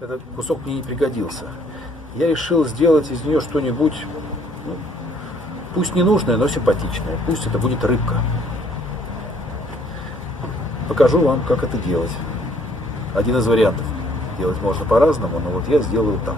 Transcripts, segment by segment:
этот кусок мне не пригодился. Я решил сделать из нее что-нибудь, ну, пусть не нужное, но симпатичное. Пусть это будет рыбка. Покажу вам, как это делать. Один из вариантов. Делать можно по-разному, но вот я сделаю так.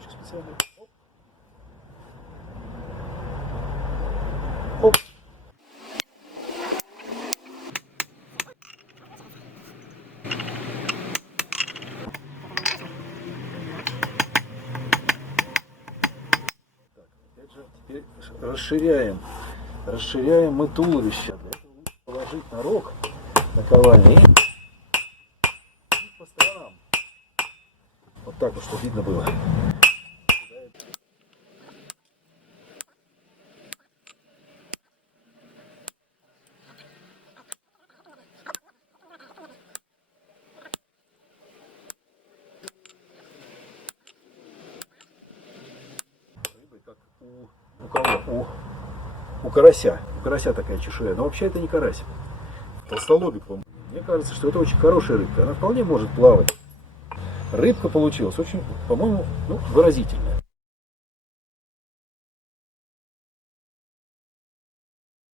Специально. Оп. Так, опять же, теперь расширяем мы туловище. Для этого лучше положить на рог наковальни и по сторонам. Вот так вот, чтобы видно было. Как у кого? У карася. У карася такая чешуя. Но вообще это не карась. Толстолобик, по-моему. Мне кажется, что это очень хорошая рыбка. Она вполне может плавать. Рыбка получилась очень, по-моему, выразительная.